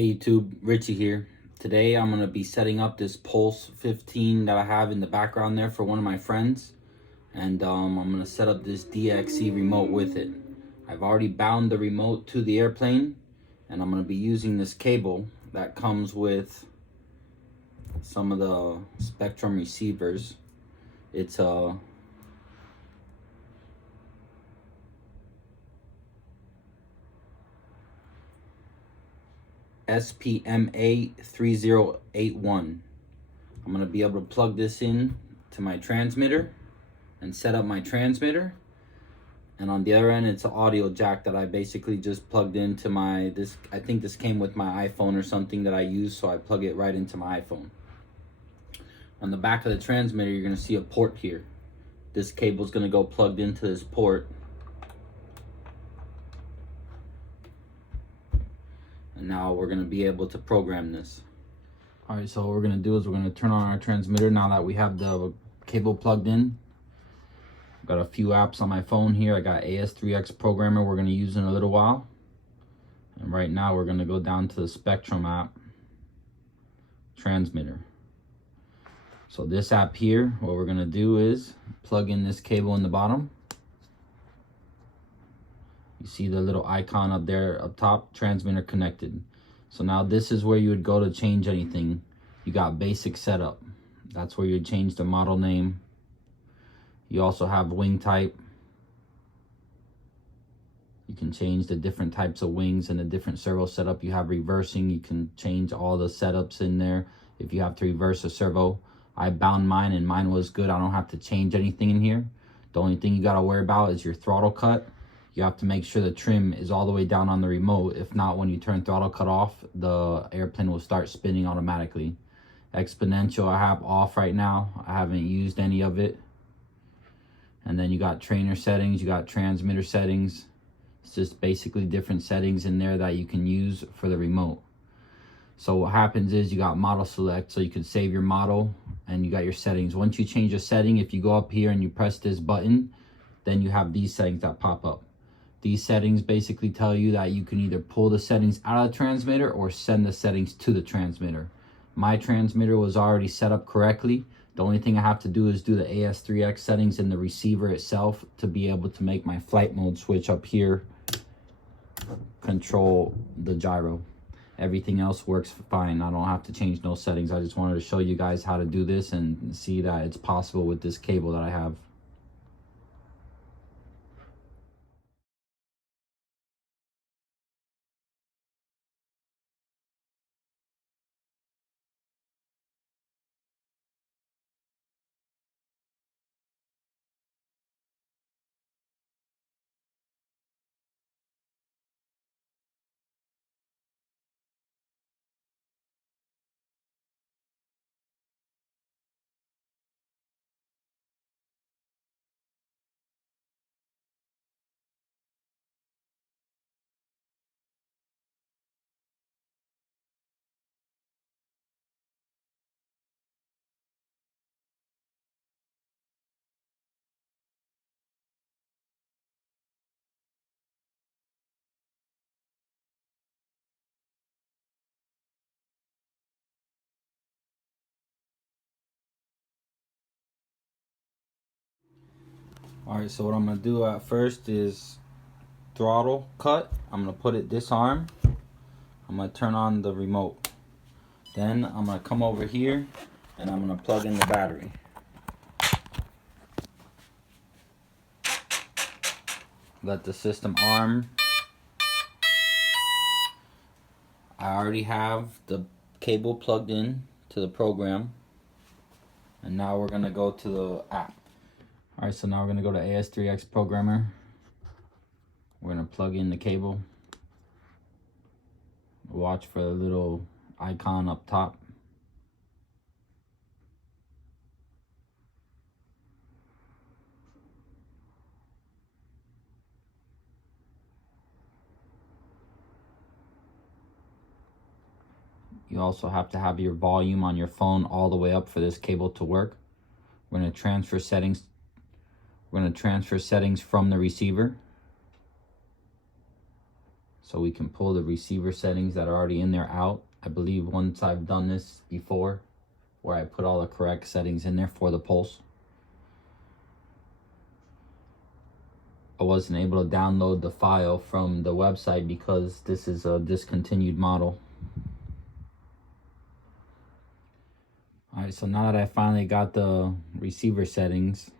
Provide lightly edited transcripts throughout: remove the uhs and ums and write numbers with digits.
Hey YouTube, Richie here. Today I'm going to be setting up this Pulse 15 that I have in the background there for one of my friends. And I'm going to set up this DXC remote with it. I've already bound the remote to the airplane, and I'm going to be using this cable that comes with some of the spektrum receivers. It's a SPMA 3081. I'm going to be able to plug this in to my transmitter and set up my transmitter. And on the other end, it's an audio jack that I basically just plugged into my, I think this came with my iPhone or something that I use, so I plug it right into my iPhone. On the back of the transmitter, you're going to see a port here. This cable is going to go plugged into this port. And now we're going to be able to program this. All right, so what we're going to do is we're going to turn on our transmitter now that we have the cable plugged in. I've got a few apps on my phone here. I got As3x Programmer we're going to use in a little while. And right now we're going to go down to the spektrum app, transmitter. So this app here, what we're going to do is plug in this cable in the bottom. You see the little icon up there up top, transmitter connected. So now this is where you would go to change anything. You got basic setup. That's where you would change the model name. You also have wing type. You can change the different types of wings and the different servo setup. You have reversing. You can change all the setups in there if you have to reverse a servo. I bound mine and mine was good. I don't have to change anything in here. The only thing you got to worry about is your throttle cut. You have to make sure the trim is all the way down on the remote. If not, when you turn throttle cut off, the airplane will start spinning automatically. Exponential I have off right now. I haven't used any of it. And then you got trainer settings, you got transmitter settings. It's just basically different settings in there that you can use for the remote. So what happens is you got model select, so you can save your model, and you got your settings. Once you change a setting, if you go up here and you press this button, then you have these settings that pop up. These settings basically tell you that you can either pull the settings out of the transmitter or send the settings to the transmitter. My transmitter was already set up correctly. The only thing I have to do is do the As3x settings in the receiver itself to be able to make my flight mode switch up here control the gyro. Everything else works fine. I don't have to change no settings. I just wanted to show you guys how to do this and see that it's possible with this cable that I have. Alright, so what I'm going to do at first is throttle cut. I'm going to put it disarm. I'm going to turn on the remote. Then I'm going to come over here and I'm going to plug in the battery. Let the system arm. I already have the cable plugged in to the program. And now we're going to go to the app. Alright, so now we're going to go to As3x Programmer. We're going to plug in the cable. Watch for the little icon up top. You also have to have your volume on your phone all the way up for this cable to work. We're going to transfer settings. We're going to transfer settings from the receiver. So we can pull the receiver settings that are already in there out. I believe once I've done this before, where I put all the correct settings in there for the Pulse. I wasn't able to download the file from the website because this is a discontinued model. Alright, so now that I finally got the receiver settings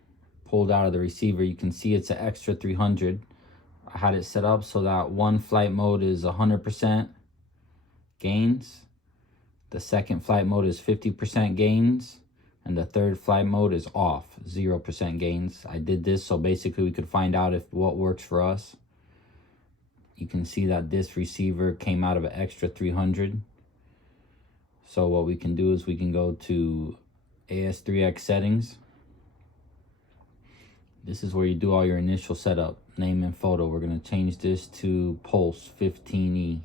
pulled out of the receiver, you can see it's an extra 300. I had it set up so that one flight mode is 100% gains, the second flight mode is 50% gains, and the third flight mode is off, 0% gains. I did this so basically we could find out if what works for us. You can see that this receiver came out of an extra 300. So what we can do is we can go to As3x Settings. This is where you do all your initial setup, name and photo. We're going to change this to Pulse 15E.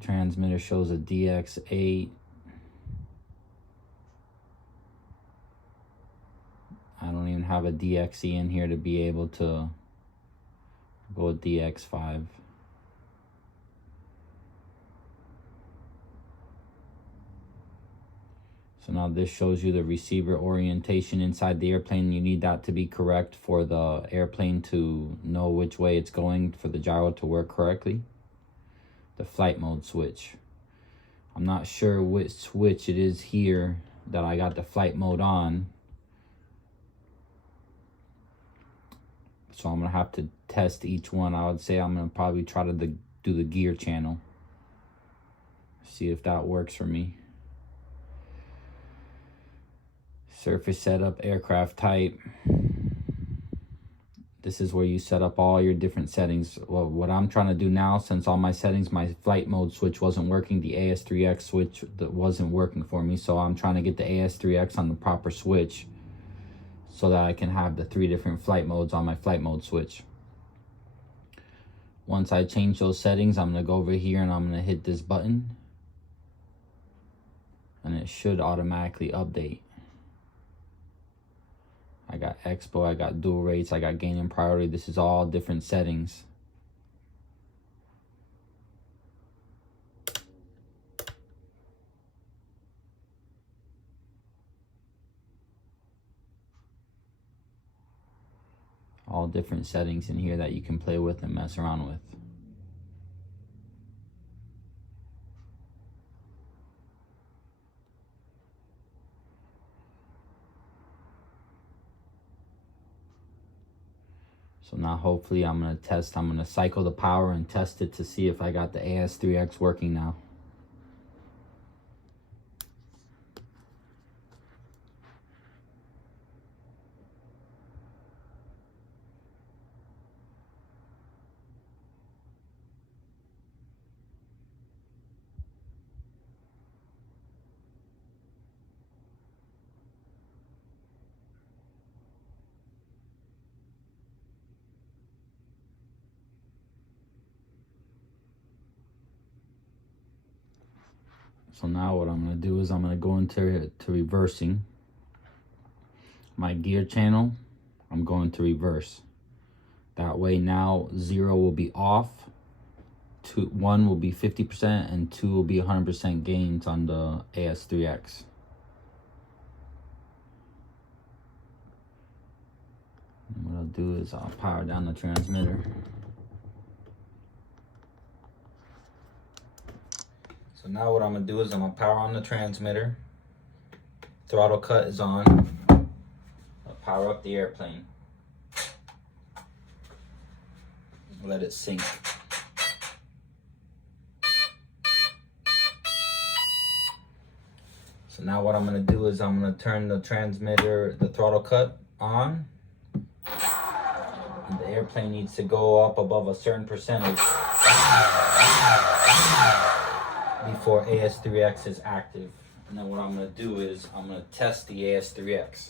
Transmitter shows a DX8. I don't even have a DXE in here to be able to go with DX5. So now this shows you the receiver orientation inside the airplane. You need that to be correct for the airplane to know which way it's going, for the gyro to work correctly. The flight mode switch. I'm not sure which switch it is here that I got the flight mode on. So I'm gonna have to test each one. I would say I'm gonna probably try to do the gear channel. See if that works for me. Surface setup, aircraft type. This is where you set up all your different settings. Well, what I'm trying to do now, since all my settings, my flight mode switch wasn't working, the As3x switch that wasn't working for me. So I'm trying to get the As3x on the proper switch so that I can have the 3 different flight modes on my flight mode switch. Once I change those settings, I'm gonna go over here and I'm gonna hit this button. And it should automatically update. I got Expo, I got dual rates, I got gain and priority. This is all different settings. All different settings in here that you can play with and mess around with. So now hopefully I'm going to cycle the power and test it to see if I got the As3x working now. So now what I'm going to do is I'm going to go into reversing. My gear channel, I'm going to reverse. That way now 0 will be off, 1 will be 50%, and 2 will be 100% gains on the As3x. And what I'll do is I'll power down the transmitter. So now what I'm going to do is I'm going to power on the transmitter. Throttle cut is on. I'll power up the airplane. Let it sink. So now what I'm going to do is I'm going to turn the transmitter, the throttle cut on. And the airplane needs to go up above a certain percentage before As3x is active. And then what I'm going to do is I'm going to test the As3x.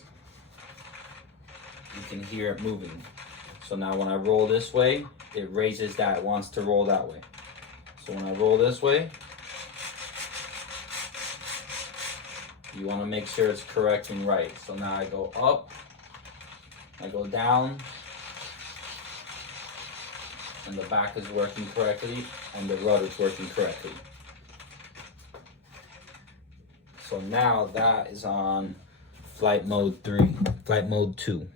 You can hear it moving. So now when I roll this way, it raises that, it wants to roll that way. So when I roll this way, You want to make sure it's correct and right. So now I go up, I go down, and the back is working correctly, and the rudder is working correctly. So now that is on flight mode 2.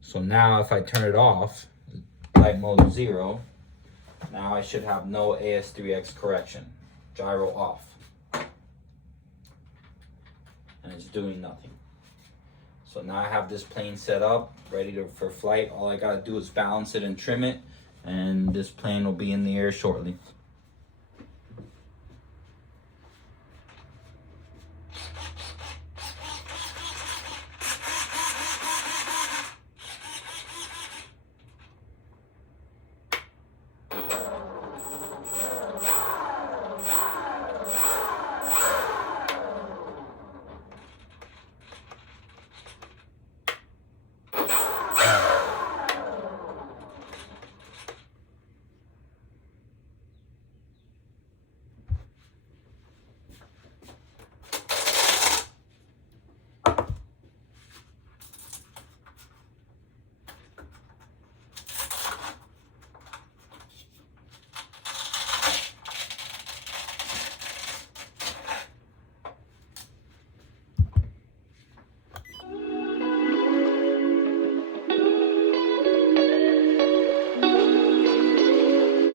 So now if I turn it off, flight mode 0, now I should have no As3x correction. Gyro off. And it's doing nothing. So now I have this plane set up, ready for flight. All I gotta do is balance it and trim it, and this plane will be in the air shortly.